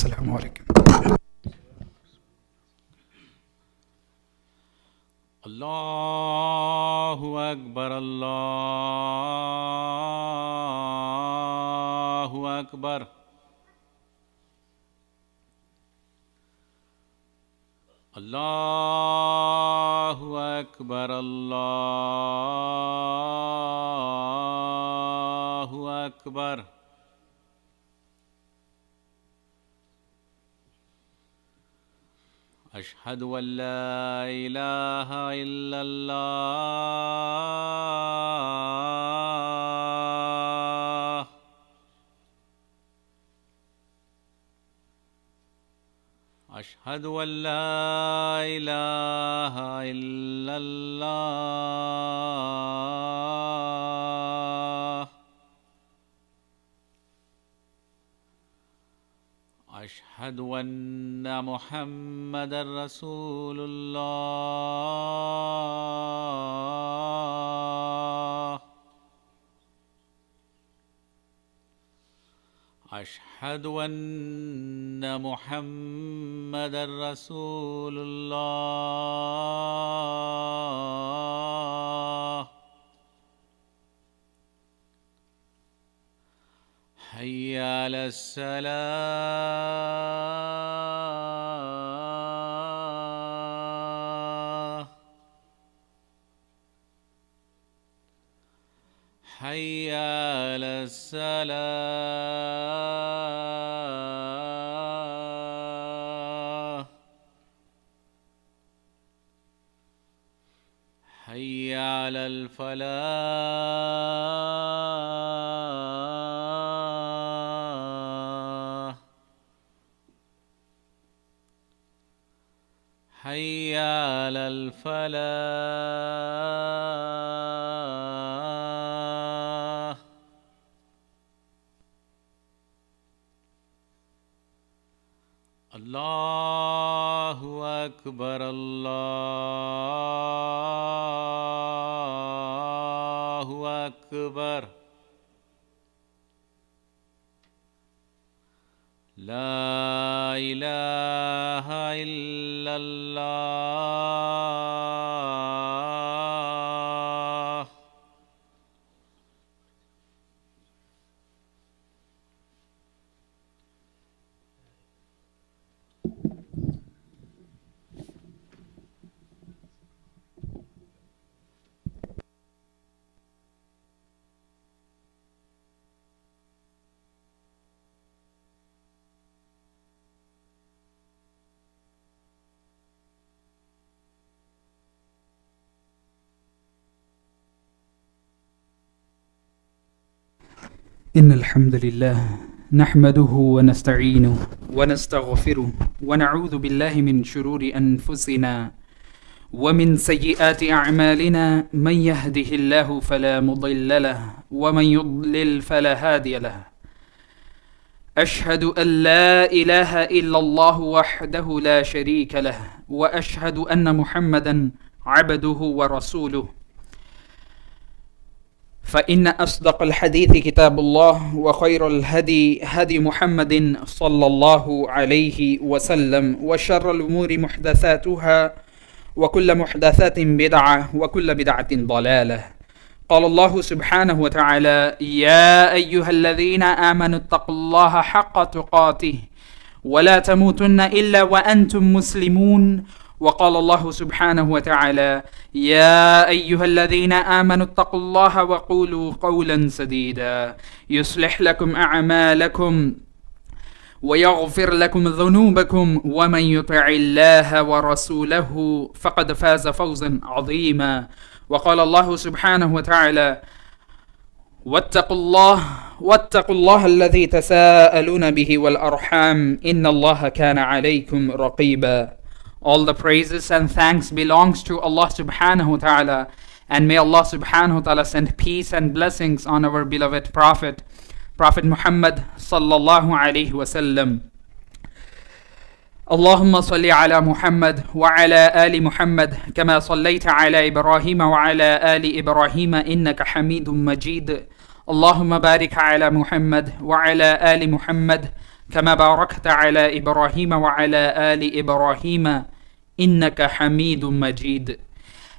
Assalamu alaikum. Allahu Akbar, Allahu Akbar. Allahu Akbar, Allahu Akbar. أشهد أن لا إله إلا الله. أشهد أن لا إله إلا الله. أشهد أن محمدا رسول الله. أشهد أن محمدا رسول الله. حي على الصلاة. حي على الصلاة. حي على الفلاح. حي على الفلاح. الله أكبر، الله أكبر. لا إله إلا الله. إن الحمد لله نحمده ونستعينه ونستغفره ونعوذ بالله من شرور أنفسنا ومن سيئات أعمالنا. من يهده الله فلا مضل له ومن يضلل فلا هادي له. أشهد أن لا إله إلا الله وحده لا شريك له، وأشهد أن محمدا عبده ورسوله. فإن أصدق الحديث كتاب الله، وخير الهدي هدي محمد صلى الله عليه وسلم، وشر الأمور محدثاتها، وكل محدثات بدعة، وكل بدعة ضلالة. قال الله سبحانه وتعالى: يا أيها الذين آمنوا اتقوا الله حق تقاته ولا تموتن إلا وأنتم مسلمون. وقال الله سبحانه وتعالى: يا أيها الذين آمنوا اتقوا الله وقولوا قولا سديدا يصلح لكم أعمالكم ويغفر لكم ذنوبكم، ومن يطع الله ورسوله فقد فاز فوزا عظيما. وقال الله سبحانه وتعالى: واتقوا الله الذي تساءلون به والأرحام إن الله كان عليكم رقيبا. All the praises and thanks belongs to Allah subhanahu wa ta'ala, and may Allah subhanahu wa ta'ala send peace and blessings on our beloved Prophet Muhammad sallallahu alayhi wa sallam. اللهم صل على محمد وعلى آل محمد كما صليت على إبراهيم وعلى آل إبراهيم إنك حميد مجيد. اللهم بارك على محمد وعلى آل محمد كما باركت على إبراهيم وعلى آل إبراهيم إنك حميد مجيد.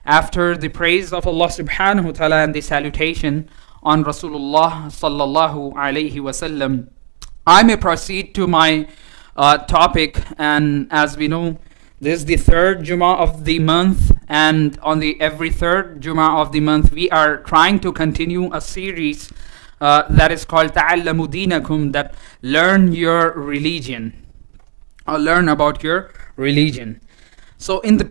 After the praise of Allah subhanahu wa ta'ala and the salutation on Rasulullah sallallahu alayhi wasallam, I may proceed to my topic. And as we know, this is the third Jummah of the month, and on the every third Jummah of the month we are trying to continue a series that is called Ta'allamu Dinakum, that learn your religion, or learn about your religion. So in the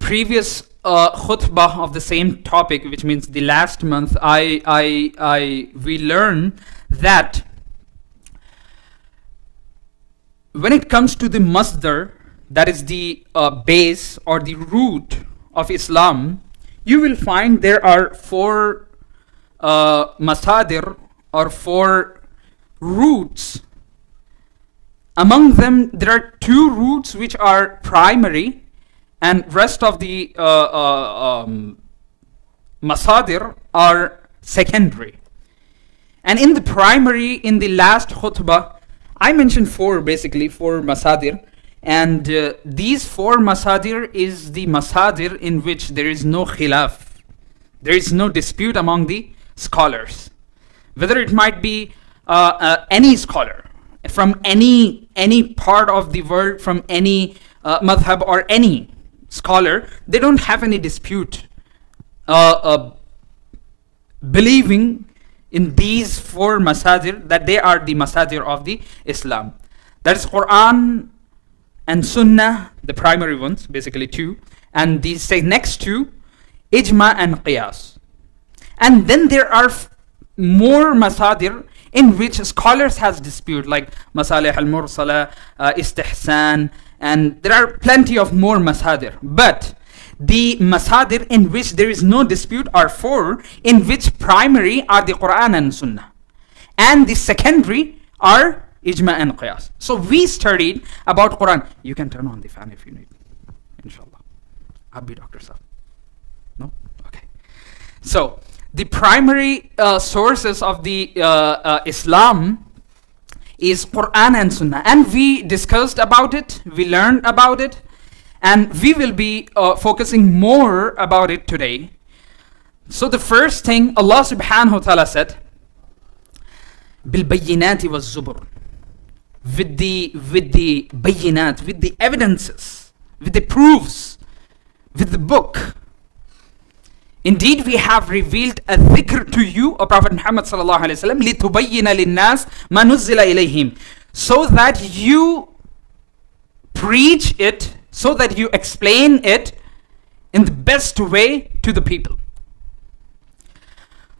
previous khutbah of the same topic, which means the last month, we learned that when it comes to the masdar, that is the base or the root of Islam, you will find there are four masadir, or four roots. Among them, there are two roots which are primary, and rest of the masadir are secondary. And in the primary, in the last khutbah, I mentioned four masadir. And these four masadir is the masadir in which there is no khilaf. There is no dispute among the scholars. Whether it might be any scholar from any part of the world, from any madhab or any scholar, they don't have any dispute believing in these four masadir, that they are the masadir of the Islam. That is Quran and Sunnah, the primary ones, basically two, and these say next to Ijma and Qiyas. And then there are more masadir in which scholars has dispute, like Masalih al-Mursala, Istihsan, and there are plenty of more masadir. But the masadir in which there is no dispute are four, in which primary are the Quran and Sunnah, and the secondary are Ijma and Qiyas. So we studied about Quran. You can turn on the fan if you need, inshallah. Abhi Dr. Sahab. No? Okay. So the primary sources of the Islam is Quran and Sunnah. And we discussed about it, we learned about it, and we will be focusing more about it today. So the first thing Allah subhanahu wa ta'ala said, بِالْبَيِّنَاتِ وَالزُّبُرِ, with the bayinat, with the evidences, with the proofs, with the book. Indeed, we have revealed a dhikr to you, O Prophet Muhammad sallallahu alaihi wasallam, لِتُبَيِّنَ لِلنَّاسِ مَا نُزِّلَ إِلَيْهِمْ, so that you preach it, so that you explain it in the best way to the people.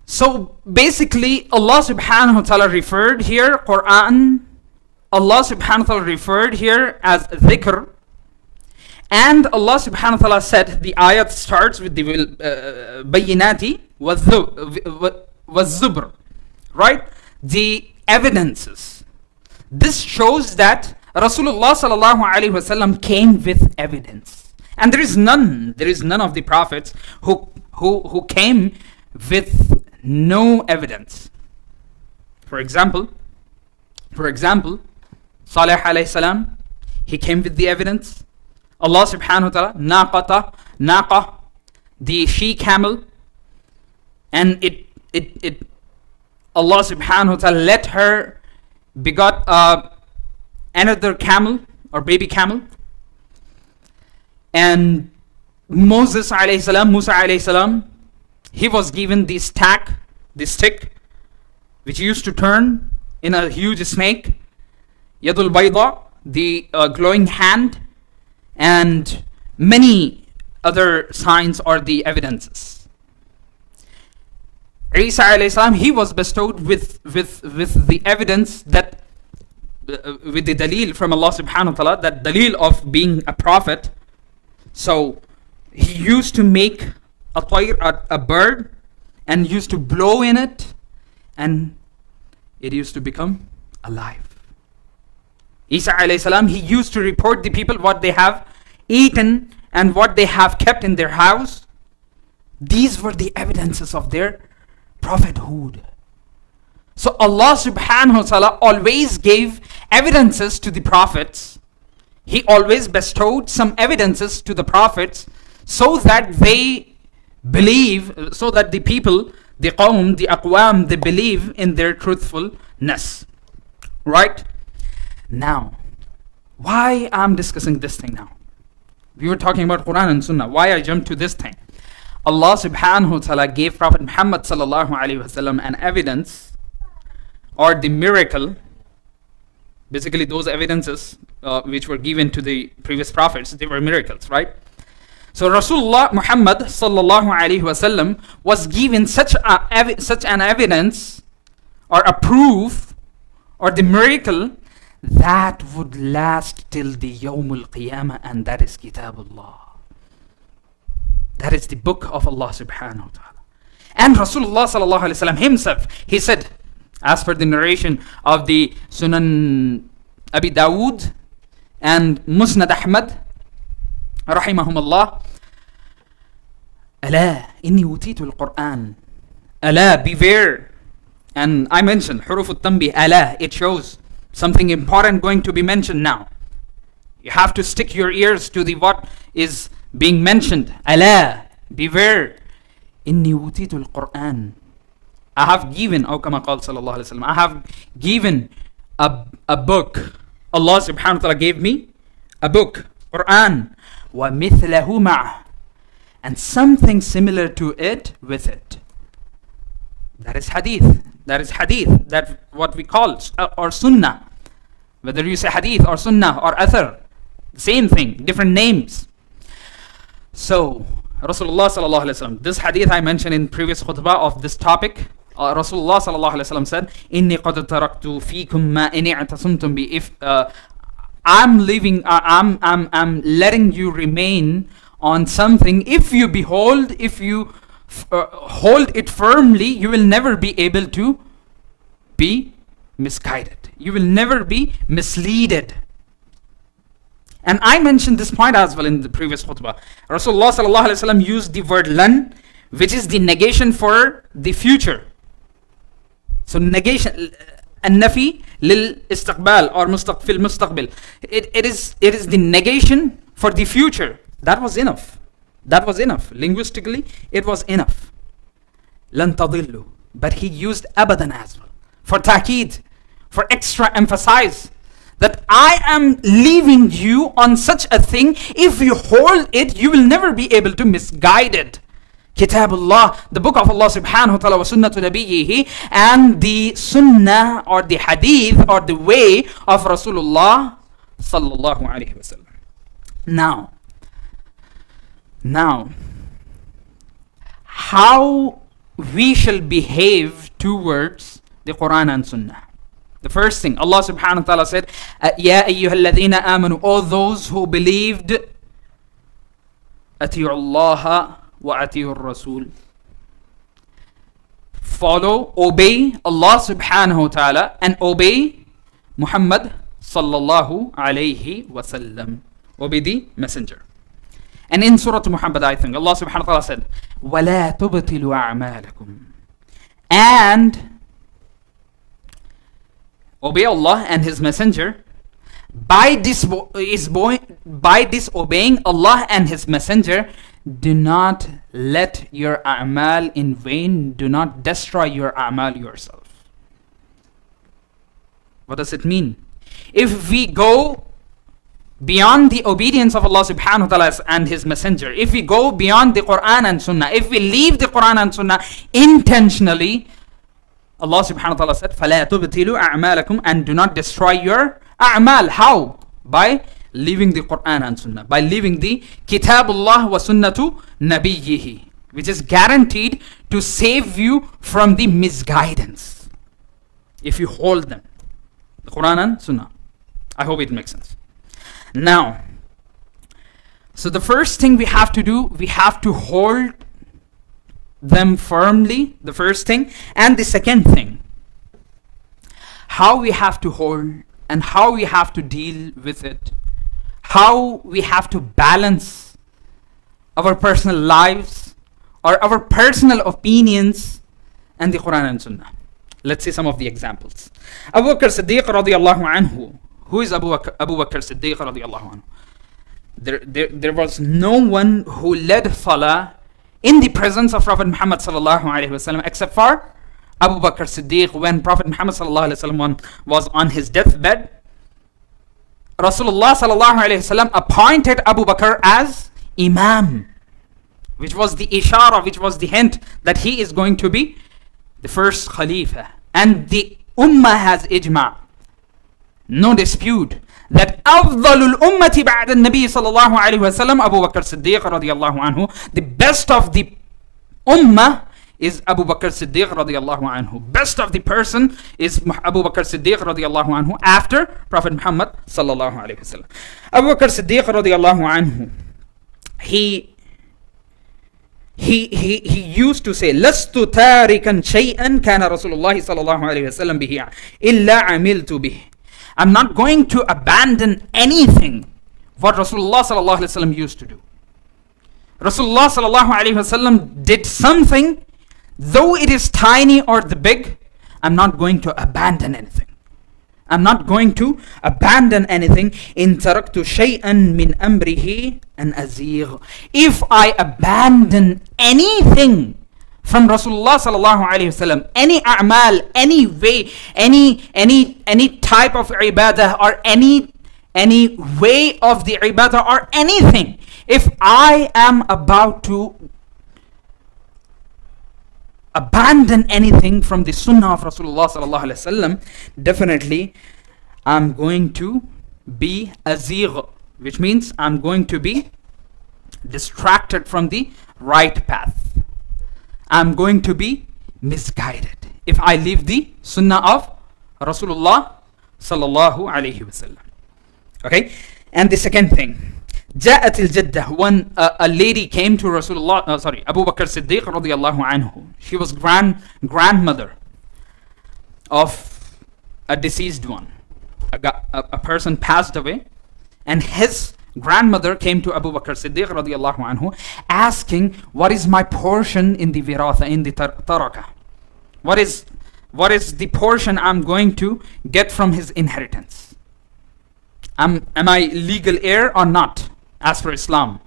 So basically, Allah subhanahu wa ta'ala referred here Quran, Allah subhanahu wa ta'ala referred here as dhikr, and Allah subhanahu wa ta'ala said, the ayat starts with the bayinati was-zubr, right? The evidences. This shows that Rasulullah sallallahu alaihi wasallam came with evidence, and there is none of the prophets who came with no evidence. For example, Salih alayhi salam, he came with the evidence. Allah subhanahu wa ta'ala, naqa, the she camel, and Allah subhanahu wa ta'ala let her begot another camel or baby camel. And Musa alayhi salam, he was given the stick, which used to turn in a huge snake, Yadul Bayda, the glowing hand, and many other signs or the evidences. Isa alayhi salam, he was bestowed with the evidence that, with the dalil from Allah subhanahu wa ta'ala, that dalil of being a prophet. So he used to make a tayr, a bird, and used to blow in it, and it used to become alive. Isa alayhi salam, he used to report the people what they have eaten and what they have kept in their house. These were the evidences of their prophethood. So Allah subhanahu wa ta'ala always gave evidences to the prophets. He always bestowed some evidences to the prophets so that they believe, so that the people, the qawm, the aqwam, they believe in their truthfulness. Right? Now, why I'm discussing this thing now? We were talking about Quran and Sunnah. Why I jumped to this thing? Allah subhanahu wa ta'ala gave Prophet Muhammad sallallahu alayhi wa sallam an evidence or the miracle, basically those evidences which were given to the previous prophets, they were miracles, right? So Rasulullah Muhammad sallallahu alayhi wa sallam was given such an evidence or a proof or the miracle that would last till the Yawmul Qiyamah, and that is Kitabullah. That is the book of Allah subhanahu wa ta'ala. And Rasulullah sallallahu alayhi wa sallam himself, he said, as per the narration of the Sunan Abi Dawood and Musnad Ahmad rahimahumullah, Ala inni utitu al-Qur'an. Ala, beware. And I mentioned huruf al-tanbih, ala, it shows something important going to be mentioned now. You have to stick your ears to the what is being mentioned. Ala, beware. Inni utitu al-Qur'an. I have given, or kama qala sallallahu alayhi wa sallam, I have given a book. Allah subhanahu wa ta'ala gave me a book, Quran. Wa mithlahu ma'ah. And something similar to it with it. That is hadith. That is hadith. That's what we call or sunnah. Whether you say hadith or sunnah or athar, same thing, different names. So, Rasulullah sallallahu alayhi wa sallam, this hadith I mentioned in previous khutbah of this topic, Rasulullah sallallahu alayhi wa sallam said, Inni qad taraktu fikum ma in i'tasamtum bi. If I'm letting you remain on something, if you behold, if you hold it firmly, you will never be able to be misguided. You will never be misleaded. And I mentioned this point as well in the previous khutbah. Rasulullah sallallahu alayhi wa sallam used the word lan, which is the negation for the future. So negation, an-nafi lil istiqbal or fil mustaqbil. It is the negation for the future. That was enough. That was enough. Linguistically, it was enough. Lan tadillu. But he used abadan as well. For ta'keed, for extra emphasis. That I am leaving you on such a thing. If you hold it, you will never be able to misguide it. Kitabullah, the book of Allah subhanahu wa ta'ala wa sunnatu nabiyyihi, and the sunnah or the hadith or the way of Rasulullah sallallahu alayhi wa sallam. Now, how we shall behave towards the Quran and Sunnah. The first thing, Allah subhanahu wa ta'ala said, Ya ayyuhalladhina amanu, all those who believed, Ati'u Allah wa ati'u Rasul. Follow, obey Allah subhanahu wa ta'ala and obey Muhammad sallallahu alayhi wa sallam. Obey the messenger. And in Surah Muhammad, I think, Allah subhanahu wa ta'ala said, وَلَا تُبْتِلُوا أَعْمَالَكُمْ. And obey Allah and His Messenger. By disobeying Allah and His Messenger, do not let your a'mal in vain. Do not destroy your a'mal yourself. What does it mean? If we go beyond the obedience of Allah subhanahu wa ta'ala and His Messenger, if we go beyond the Quran and Sunnah, if we leave the Quran and Sunnah intentionally, Allah subhanahu wa ta'ala said, فَلَا تُبْتِلُوا أَعْمَالَكُمْ, and do not destroy your a'mal. How? By leaving the Quran and Sunnah, by leaving the Kitabullah wa Sunnatu Nabiyyihi, which is guaranteed to save you from the misguidance if you hold them, the Quran and Sunnah. I hope it makes sense. Now, so the first thing we have to do, we have to hold them firmly, the first thing. And the second thing, how we have to hold and how we have to deal with it, how we have to balance our personal lives or our personal opinions and the Quran and Sunnah. Let's see some of the examples. Abu Bakr Siddiq radiallahu anhu. Who is Abu Bakr Siddiq radiallahu anhu? There was no one who led salah in the presence of Prophet Muhammad sallallahu alaihi wasallam except for Abu Bakr Siddiq. When Prophet Muhammad sallallahu alaihi wasallam was on his deathbed, Rasulullah sallallahu alaihi wasallam appointed Abu Bakr as Imam, which was the ishara, which was the hint that he is going to be the first Khalifa. And the Ummah has ijma', no dispute, that أفضل الأمة بعد النبي صلى الله عليه وسلم Abu Bakr Siddiq radiallahu anhu. The best of the Ummah is Abu Bakr Siddiq radiallahu anhu. Best of the person is Abu Bakr Siddiq radiallahu anhu after Prophet Muhammad sallallahu alayhi wasallam. Abu Bakr Siddiq radiallahu anhu, he used to say, لست تاركا شيئا كان رسول الله صلى الله عليه وسلم به إلا عملت به. I'm not going to abandon anything what Rasulullah sallallahu alaihi wasallam used to do. Rasulullah sallallahu alaihi wasallam did something, though it is tiny or the big, I'm not going to abandon anything. I'm not going to abandon anything. إن تركت شيئا من أمره أن أزيغ. If I abandon anything from Rasulullah sallallahu alaihi wasallam, any a'mal, any way, any type of ibadah, or any way of the ibadah, or anything, if I am about to abandon anything from the sunnah of Rasulullah sallallahu alaihi wasallam, definitely I'm going to be azigh, which means I'm going to be distracted from the right path. I'm going to be misguided if I leave the sunnah of Rasulullah sallallahu alaihi wasallam. Okay, and the second thing, جاءت الجدة, when a lady came to Rasulullah, Abu Bakr Siddiq radiallahu anhu. She was grandmother of a deceased one. A person passed away, and his grandmother came to Abu Bakr Siddiq radiallahu anhu asking, what is my portion in the viratha, in the taraka? What is the portion I'm going to get from his inheritance? Am I legal heir or not, as per Islam?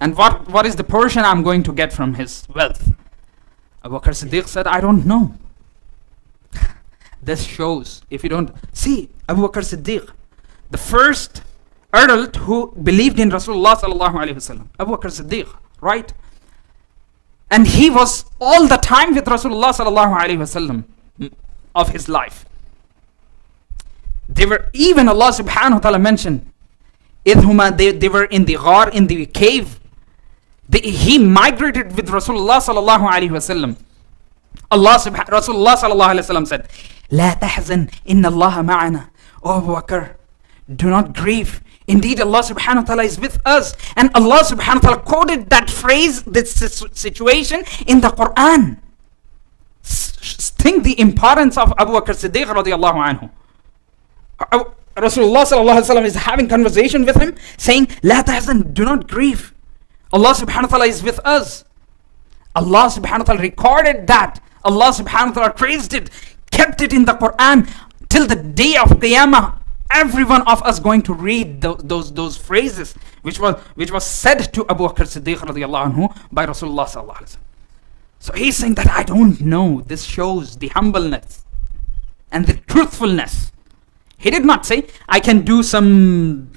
And what is the portion I'm going to get from his wealth? Abu Bakr Siddiq said, I don't know. This shows, if you don't see, Abu Bakr Siddiq, the first adult who believed in Rasulullah sallallahu alaihi wasallam, Abu Bakr Siddiq, right? And he was all the time with Rasulullah sallallahu alaihi wasallam of his life. They were, even Allah subhanahu wa ta'ala mentioned, they were in the ghar, in the cave. He migrated with Rasulullah sallallahu alaihi wasallam. Rasulullah sallallahu alaihi wasallam said, لا تحزن إن الله معنا. Oh Abu Bakr, do not grieve. Indeed, Allah subhanahu wa ta'ala is with us. And Allah subhanahu wa ta'ala quoted that phrase, this situation in the Quran. Think the importance of Abu Bakr Siddiq radiallahu anhu. Rasulullah sallallahu alaihi wasallam is having conversation with him, saying, لا تحزن, do not grieve. Allah subhanahu wa ta'ala is with us. Allah subhanahu wa ta'ala recorded that. Allah subhanahu wa ta'ala praised it, kept it in the Quran till the day of Qiyamah. Every one of us going to read those phrases which was said to Abu Bakr Siddiq radiallahu anhu by Rasulullah sallallahu alaihi wasallam. So he's saying that I don't know. This shows the humbleness and the truthfulness. He did not say, I can do some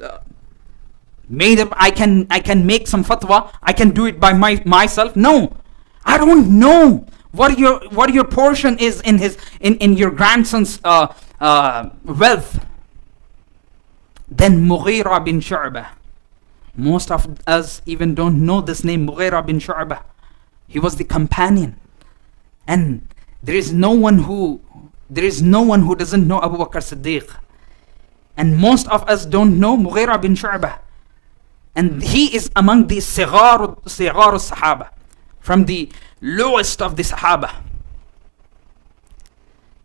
made up, I can make some fatwa, I can do it by myself. No, I don't know what your portion is in your grandson's wealth. Then Mughira bin Shu'bah. Most of us even don't know this name, Mughira bin Shu'bah. He was the companion. And there is no one who doesn't know Abu Bakr Siddiq. And most of us don't know Mughira bin Shu'bah. And he is among the sigar Sahaba, from the lowest of the Sahaba.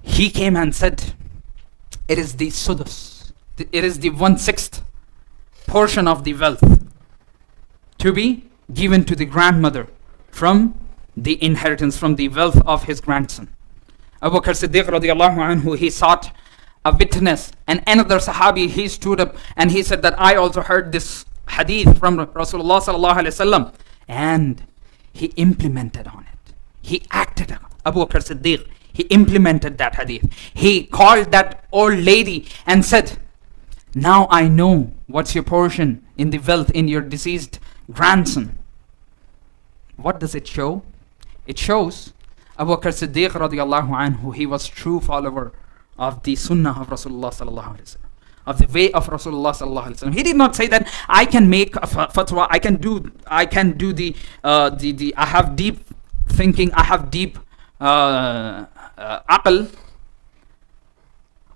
He came and said, it is the sudus. It is the 1/6 portion of the wealth to be given to the grandmother from the inheritance, from the wealth of his grandson. Abu Bakr Siddiq radiallahu anhu, he sought a witness, and another Sahabi, he stood up and he said that I also heard this hadith from Rasulullah sallallahu alaihi wasallam, and he implemented on it. He acted on Abu Bakr Siddiq. He implemented that hadith. He called that old lady and said, now I know what's your portion in the wealth in your deceased grandson. What does it show? It shows Abu Bakr Siddiq radiallahu anhu, he was true follower of the sunnah of Rasulullah sallallahu alaihi wasallam, of the way of Rasulullah sallallahu alaihi wasallam. He did not say that I can make a fatwa, I can do the I have deep thinking, I have deep aql,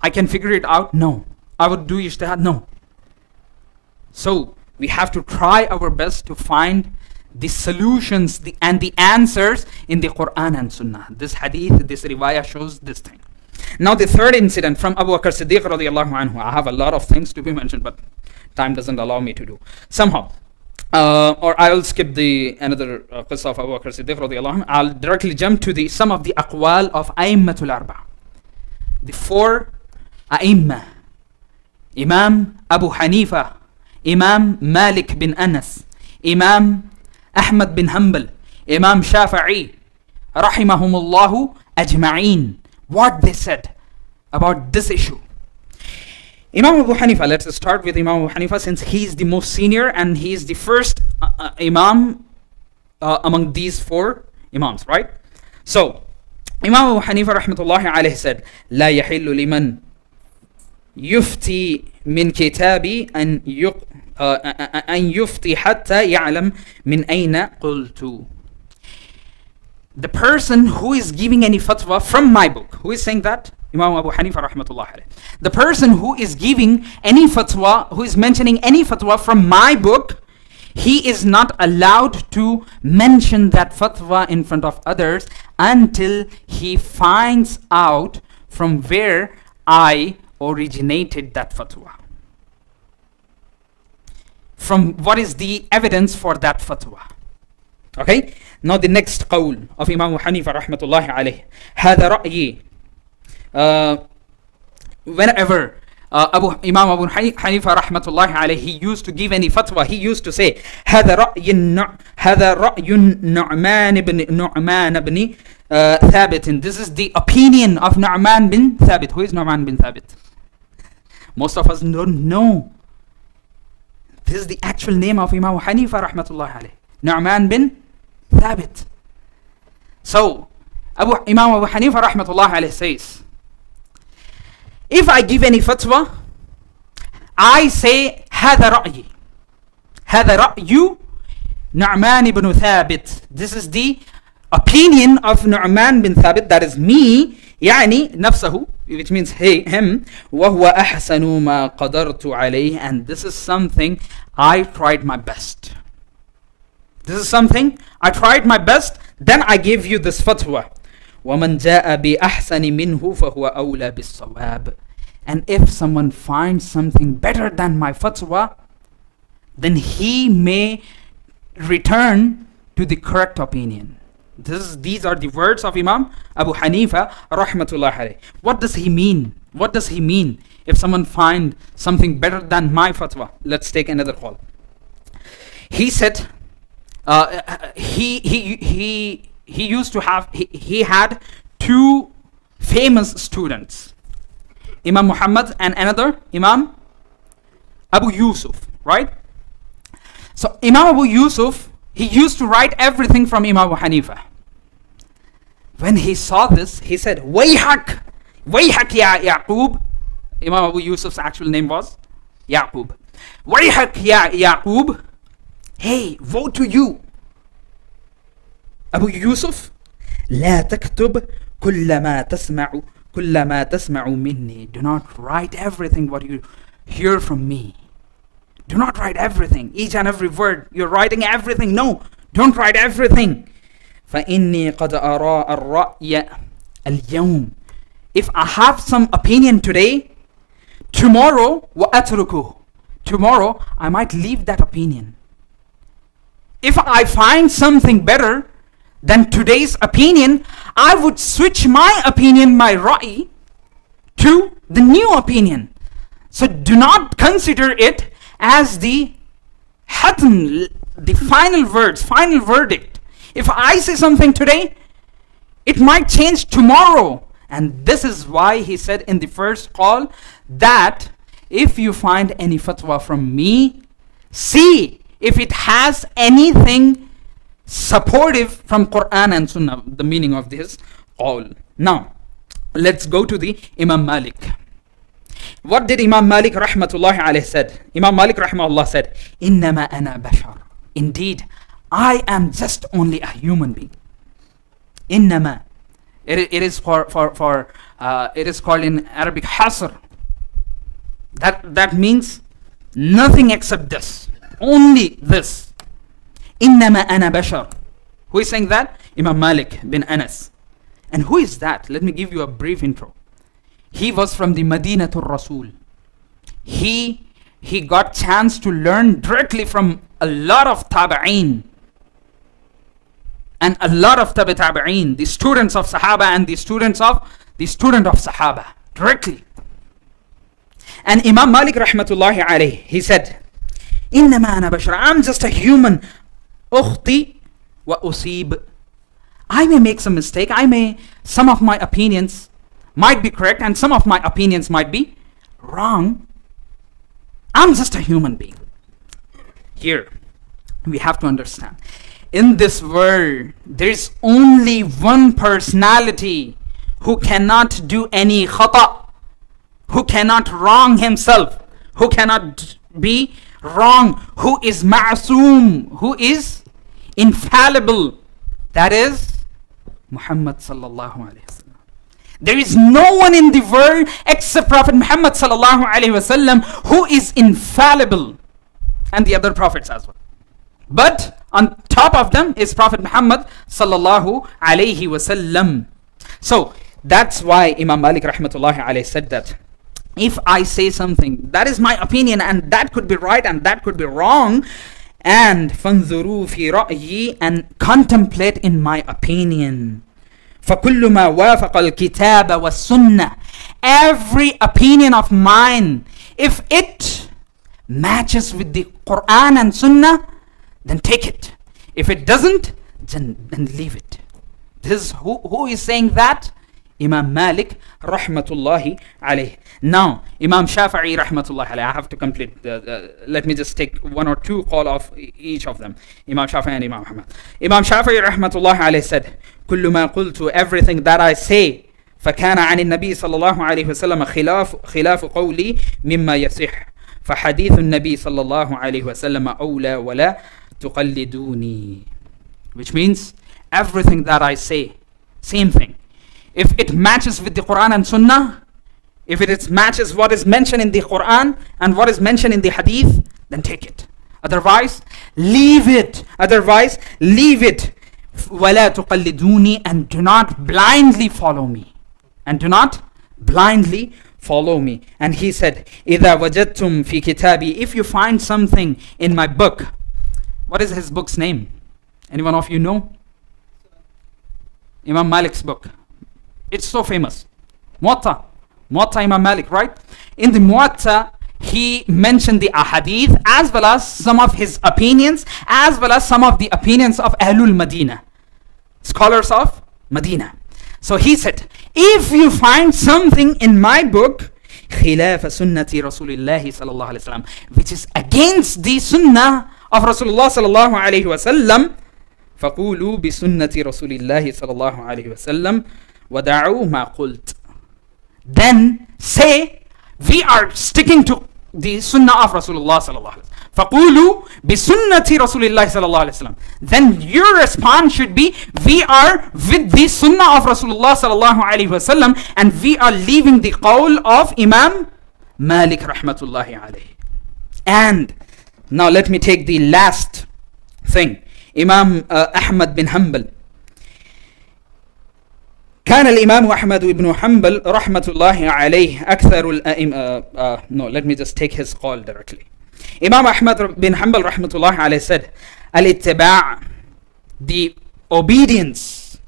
I can figure it out. No, I would do ijtihad. No. So we have to try our best to find the solutions and the answers in the Quran and Sunnah. This hadith, this riwayah shows this thing. Now the third incident from Abu Bakr Siddiq radiallahu anhu. I have a lot of things to be mentioned, but time doesn't allow me to do. Somehow, or I'll skip the another qissa of Abu Bakr Siddiq radiallahu anhu. I'll directly jump to some of the aqwal of A'immatul Arba. The four A'imma. Imam Abu Hanifa, Imam Malik bin Anas, Imam Ahmad bin Hanbal, Imam Shafi'i, rahimahumullahu ajma'een, what they said about this issue. Imam Abu Hanifa, let's start with Imam Abu Hanifa, since he's the most senior and he's the first Imam among these four Imams, right? So, Imam Abu Hanifa rahmatullahi alayhi said, لا يحل لمن يفتي من كتابي أن يفتي حتى يعلم من أين قلت. The person who is giving any fatwa from my book, who is saying that? Imam Abu Hanifa rahmatullah alayh. The person who is giving any fatwa, who is mentioning any fatwa from my book, he is not allowed to mention that fatwa in front of others until he finds out from where I originated that fatwa. From what is the evidence for that fatwa. Okay? Now the next qawl of Imam Abu Hanifa rahmatullahi alayh. هذا رأيي. Whenever Imam Abu Hanifa rahmatullahi alayhi, he used to give any fatwa, he used to say, هذا رأي النعمان بن ثابت. This is the opinion of Nu'man bin Thabit. Who is Nu'man bin Thabit? Most of us don't know. This is the actual name of Imam Abu Hanifa rahmatullahi alayhi. Nu'man bin Thabit. So, Imam Abu Hanifa rahmatullahi alayhi says, if I give any fatwa, I say, هذا رأيي. هذا رأي نعمان بن ثابت. This is the opinion of Nu'man bin Thabit, that is me, يعني نفسه, which means him, وهو أحسن ما قدرت عليه, and this is something I tried my best. This is something I tried my best, then I give you this fatwa. وَمَنْ جَاءَ بِأَحْسَنِ مِنْهُ فَهُوَ أَوْلَى بِالصَّوَابِ. And if someone finds something better than my fatwa, then he may return to the correct opinion. These are the words of Imam Abu Hanifa rahmatullah alayh. What does he mean? What does he mean if someone finds something better than my fatwa? Let's take another call. He said, he used to have, he had two famous students, Imam Muhammad and another Imam Abu Yusuf, right? So Imam Abu Yusuf, he used to write everything from Imam Abu Hanifa. When he saw this, he said, Wayhak ya Yaqub. Imam Abu Yusuf's actual name was Yaqub. Wayhak ya Yaqub. Hey, woe to you, Abu Yusuf. لا تكتب كل ما تسمع مني. Do not write everything what you hear from me. Do not write everything, each and every word. You're writing everything. No, don't write everything. فإني قد أرى الرأي اليوم. If I have some opinion today, tomorrow وأتركه. Tomorrow I might leave that opinion. If I find something better, than today's opinion, I would switch my opinion, my ra'i, to the new opinion. So do not consider it as the hatm, the final words, final verdict. If I say something today, it might change tomorrow. And this is why he said in the first call that if you find any fatwa from me, see if it has anything supportive from Quran and Sunnah, the meaning of this call. Now, let's go to the Imam Malik. What did Imam Malik rahmatullahi alayhi said? Imam Malik rahmahullah said, Innama ana bashar. Indeed, I am just only a human being. Innama. It is it is called in Arabic hasr. That means nothing except this. Only this. Innama ana bashar. Who is saying that? Imam Malik bin Anas. And who is that? Let me give you a brief intro. He was from the Madinatul Rasul. He got chance to learn directly from a lot of tabi'een. And a lot of tabi'een, the students of Sahaba and the student of Sahaba, directly. And Imam Malik rahmatullahi alayhi, he said, Innama ana bashar, I'm just a human. Ukhti wa usib. I may make some mistake. Some of my opinions might be correct and some of my opinions might be wrong. I'm just a human being. Here, we have to understand. In this world, there is only one personality who cannot do any khata, who cannot wrong himself, who cannot be wrong, who is ma'soom, who is infallible. That is Muhammad sallallahu alayhi wasallam. There is no one in the world except Prophet Muhammad sallallahu alayhi wasallam who is infallible, and the other prophets as well. But on top of them is Prophet Muhammad sallallahu alayhi wasallam. So that's why Imam Malik rahmatullahi alayhi said that if I say something, that is my opinion and that could be right and that could be wrong, and fanzuru fi ra'yi, and contemplate in my opinion. فَكُلُّ مَا وَافَقَ الْكِتَابَ وَالسُّنَّةِ, every opinion of mine, if it matches with the Quran and Sunnah, then take it. If it doesn't, then leave it. This is who is saying that? Imam Malik rahmatullahi alayhi. Now, Imam Shafi'i rahmatullahi alayhi. I have to complete. Let me just take one or two call of each of them. Imam Shafi'i and Imam Ahmad. Imam Shafi'i rahmatullahi alayhi said, كل ما قلت, everything that I say, فكان عن النبي صلى الله عليه وسلم خلاف قولي مما يصح فحديث النبي صلى الله عليه وسلم أولى ولا تقلدوني. Which means everything that I say, same thing. If it matches with the Quran and Sunnah, if it matches what is mentioned in the Quran and what is mentioned in the Hadith, then take it. Otherwise, leave it. وَلَا تُقَلِّدُونِي, and do not blindly follow me. And he said, إِذَا وَجَدْتُمْ فِي كِتَابِي, if you find something in my book. What is his book's name? Anyone of you know? Imam Malik's book. It's so famous. Muwatta Imam Malik, right? In the Muwatta, he mentioned the ahadith as well as some of his opinions, as well as some of the opinions of Ahlul Madinah, scholars of Medina. So he said, if you find something in my book, خلاف سنة رسول الله صلى الله عليه وسلم, which is against the sunnah of Rasulullah صلى الله عليه وسلم, فقولوا بسنة رسول الله صلى الله عليه وسلم ودعوا ما قلت. Then say, we are sticking to the sunnah of Rasulullah sallallahu alaihi wasallam. فَقُولُوا بِسُنَّةِ رَسُولِ اللَّهِ صَلَى اللَّهُ عَلَيْهِ وسلم. Then your response should be, we are with the sunnah of Rasulullah sallallahu alaihi wasallam, and we are leaving the qawl of Imam Malik rahmatullahi alayhi. And now let me take the last thing. Imam Ahmad bin Hanbal. كان الإمام أحمد بن حنبل رحمة الله عليه أكثر الأئمة. No, let me just take his call directly. Imam Ahmad bin Hanbal رحمة الله عليه said, الاتباع, the obedience.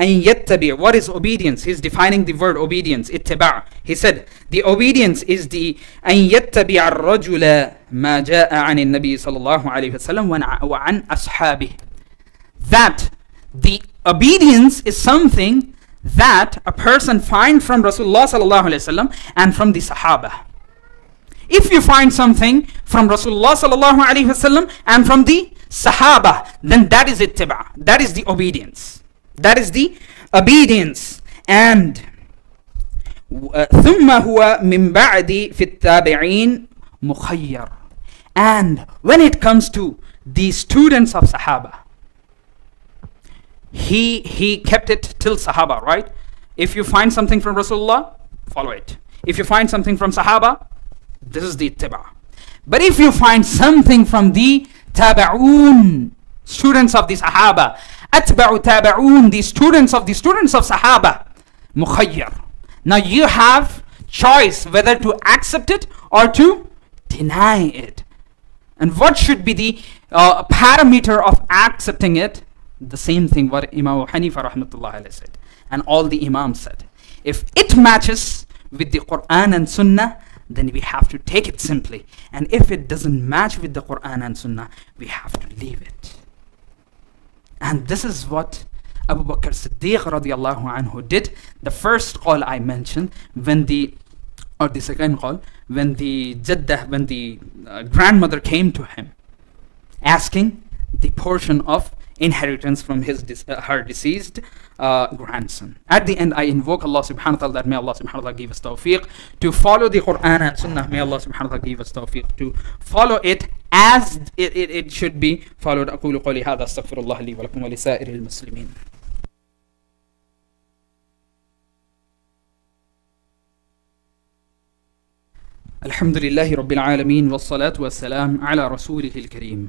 أن يتبع. What is obedience? He's defining the word obedience. اتباع. He said the obedience is the أن يتبع الرجل ما جاء عن النبي صلى الله عليه وسلم وعن أصحابه. That the obedience is something that a person finds from Rasulullah sallallahu alaihi wasallam and from the Sahaba. If you find something from Rasulullah sallallahu alaihi wasallam and from the Sahaba, then that is ittiba. That is the obedience. That is the obedience. And ثم هو من بعد في التابعين مخير. And when it comes to the students of Sahaba, he kept it till Sahaba, right? If you find something from Rasulullah, follow it. If you find something from Sahaba, this is the ittiba. But if you find something from the tabi'un, students of the Sahaba, atba'u tabi'un, the students of Sahaba, mukhayyar. Now you have choice whether to accept it or to deny it. And what should be the parameter of accepting it? The same thing what Imam Hanifa rahmatullah alayhi said and all the Imams said. If it matches with the Quran and Sunnah, then we have to take it simply. And if it doesn't match with the Quran and Sunnah, we have to leave it. And this is what Abu Bakr Siddiq radiallahu anhu did. The first call I mentioned, the second call, when the grandmother came to him, asking the portion of inheritance from her deceased grandson. At the end, I invoke Allah subhanahu wa ta'ala that may Allah subhanahu wa ta'ala give us tawfiq to follow the Quran and Sunnah. May Allah subhanahu wa ta'ala give us tawfiq to follow it as it should be followed. أقول قولي هذا أستغفر الله لي ولكم ولسائر المسلمين. الحمد لله رب العالمين والصلاة والسلام على رسوله الكريم.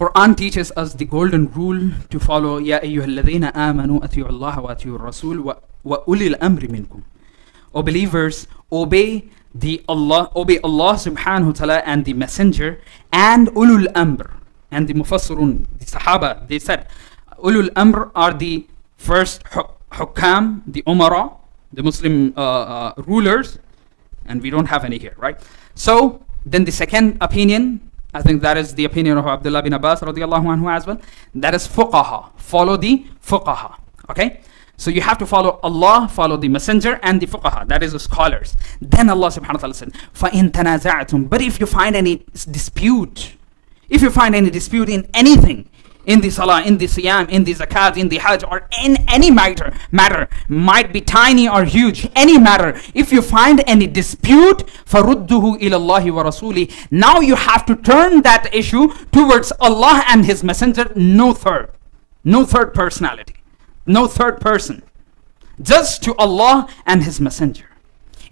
Quran teaches us the golden rule to follow. يا أيها الذين آمنوا أطيعوا الله وأطيعوا الرسول وأولي الأمر منكم. O believers, obey Allah subhanahu wa ta'ala and the messenger and ulul amr. And the mufassirun, the Sahaba, they said ulul amr are the first hukam, the umara, the Muslim rulers, and we don't have any here, right? So then the second opinion, I think that is the opinion of Abdullah bin Abbas radiallahu anhu as well. That is fuqaha. Follow the fuqaha. Okay? So you have to follow Allah, follow the messenger and the fuqaha. That is the scholars. Then Allah subhanahu wa ta'ala said, فَإِن تَنَازَعْتُمْ. But if you find any dispute, in anything, in the salah, in the siyam, in the zakat, in the hajj, or in any matter, might be tiny or huge, any matter, if you find any dispute, فَرُدُّهُ إِلَى اللَّهِ وَرَسُولِهِ. Now you have to turn that issue towards Allah and His Messenger, no third personality, no third person, just to Allah and His Messenger.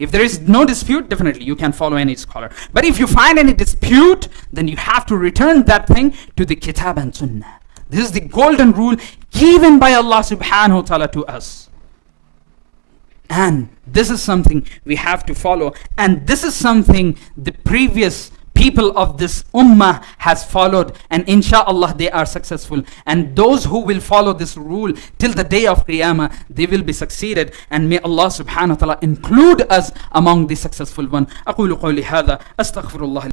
If there is no dispute, definitely you can follow any scholar. But if you find any dispute, then you have to return that thing to the Kitab and Sunnah. This is the golden rule given by Allah subhanahu wa ta'ala to us. And this is something we have to follow. And this is something the previous people of this ummah has followed. And insha'Allah they are successful. And those who will follow this rule till the day of Qiyamah, they will be succeeded. And may Allah subhanahu wa ta'ala include us among the successful one. أقول قولي هذا أستغفر الله.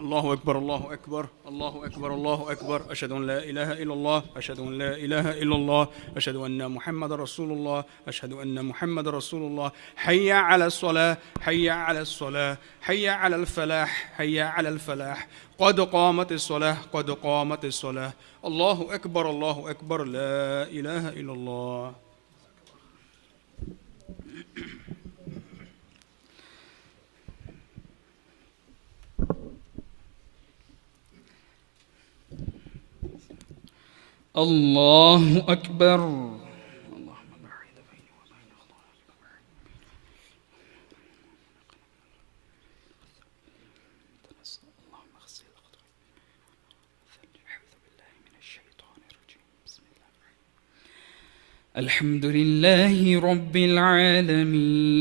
الله أكبر الله أكبر الله أكبر الله أكبر أشهد أن لا إله إلا الله أشهد أن لا إله إلا الله أشهد أن محمد رسول الله أشهد أن محمد رسول الله حي على الصلاة حي على الصلاة حي على الفلاح حي على الفلاح قد قامت الصلاة قد قامت الصلاة الله أكبر الله أكبر لا إله إلا الله. الله أكبر. اللهم بعد بيني وبين اللهم اغسل الحمد لله رب العالمين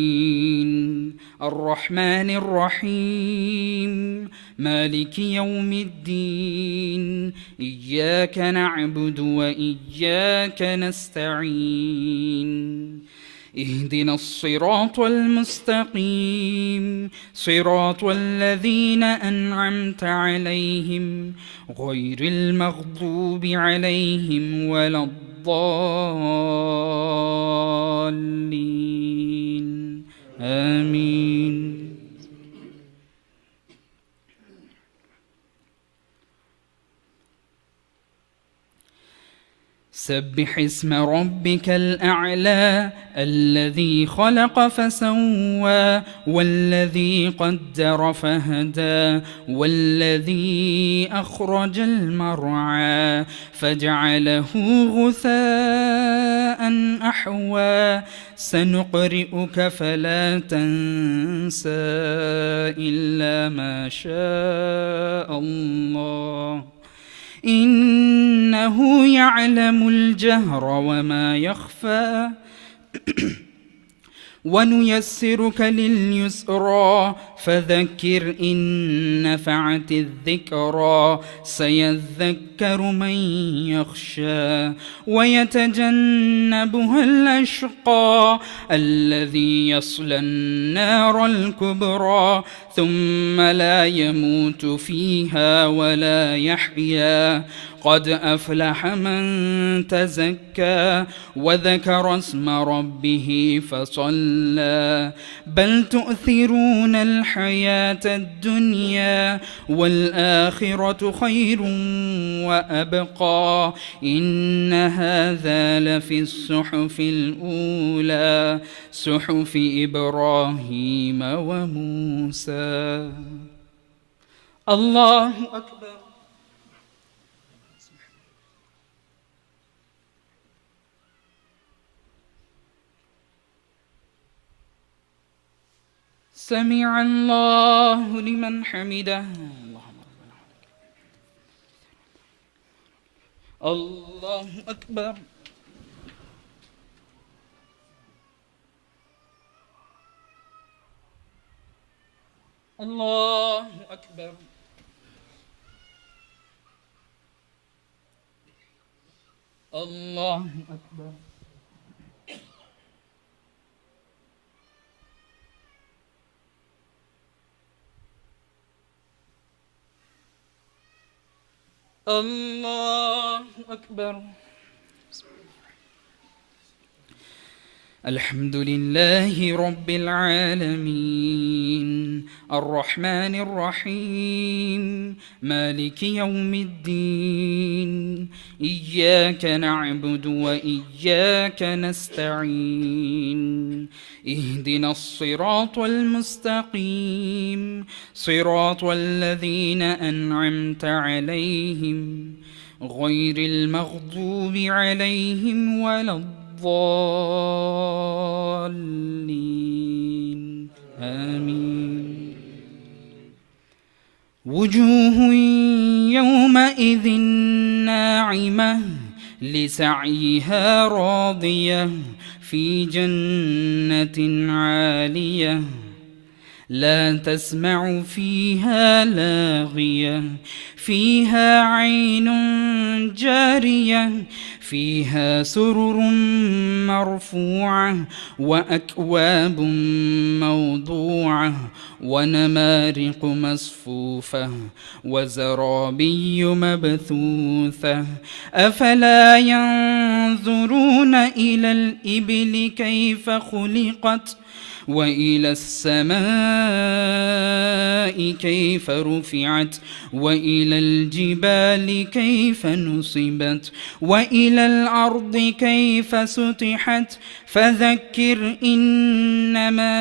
الرحمن الرحيم مالك يوم الدين إياك نعبد وإياك نستعين اهدنا الصراط المستقيم صراط الذين أنعمت عليهم غير المغضوب عليهم ولا الضالين آمين. سبح اسم ربك الأعلى الذي خلق فسوى والذي قدر فهدى والذي أخرج المرعى فجعله غثاء أحوى سنقرئك فلا تنسى إلا ما شاء الله إنه يعلم الجهر وما يخفى ونيسرك لليسرى فذكر إن نفعت الذكرى سيذكر من يخشى ويتجنبها الأشقى الذي يصلى النار الكبرى ثم لا يموت فيها ولا يحيا قد أفلح من تزكى وذكر اسم ربه فصلى بل تؤثرون الحياة الدنيا والآخرة خير وأبقى إن هذا لفي الصحف الأولى صحف إبراهيم وموسى. الله أكبر. سمع الله لمن حمده. الله أكبر. الله أكبر. الله أكبر. الله أكبر. الحمد لله رب العالمين الرحمن الرحيم مالك يوم الدين إياك نعبد وإياك نستعين اهدنا الصراط المستقيم صراط الذين أنعمت عليهم غير المغضوب عليهم ولا الضالين آمين. وجوه يومئذ ناعمة لسعيها راضية في جنة عالية لا تسمع فيها لاغية فيها عين جارية فيها سرر مرفوعة وأكواب موضوعة ونمارق مصفوفة وزرابي مبثوثة أفلا ينظرون إلى الإبل كيف خلقت وإلى السماء كيف رفعت وإلى الجبال كيف نصبت وإلى الأرض كيف سطحت فذكر إنما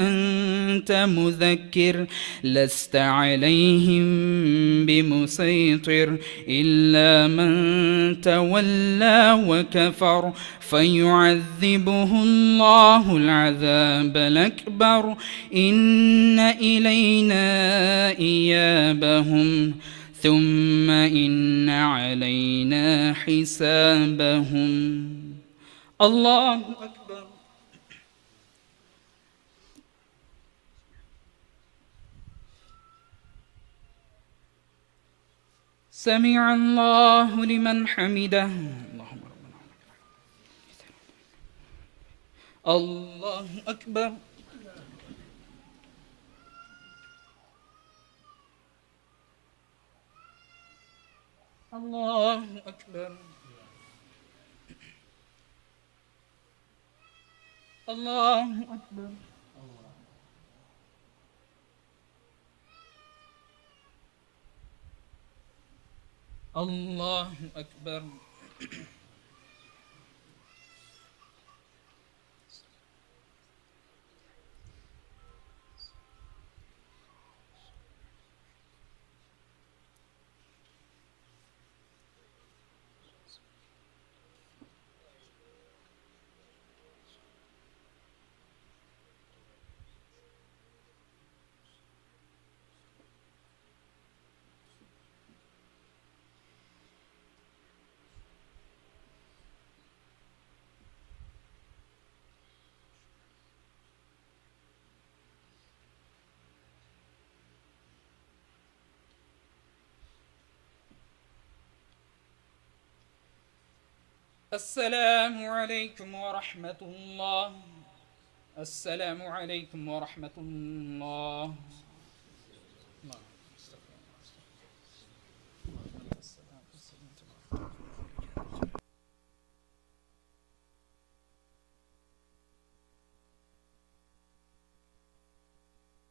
أنت مذكر لست عليهم بمسيطر إلا من تولى وكفر فيعذبه الله العذاب الأكبر إن إلينا إيابهم ثم إن علينا حسابهم. Allahu Akbar. سمع الله لمن حمده. الله أكبر. الله أكبر. الله أكبر. الله أكبر. السلام عليكم ورحمة الله. السلام عليكم ورحمة الله.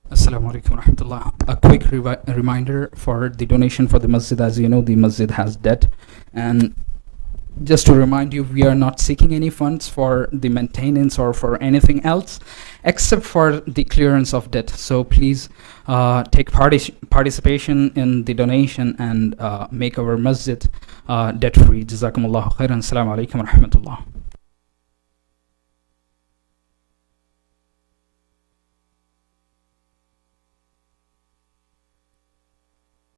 Assalamu alaikum wa rahmatullah. A quick reminder for the donation for the masjid. As you know, the masjid has debt, and just to remind you, we are not seeking any funds for the maintenance or for anything else except for the clearance of debt. So please take participation in the donation and make our masjid debt free. Jazakumullahu khairan. Assalamu alaikum wa rahmatullah.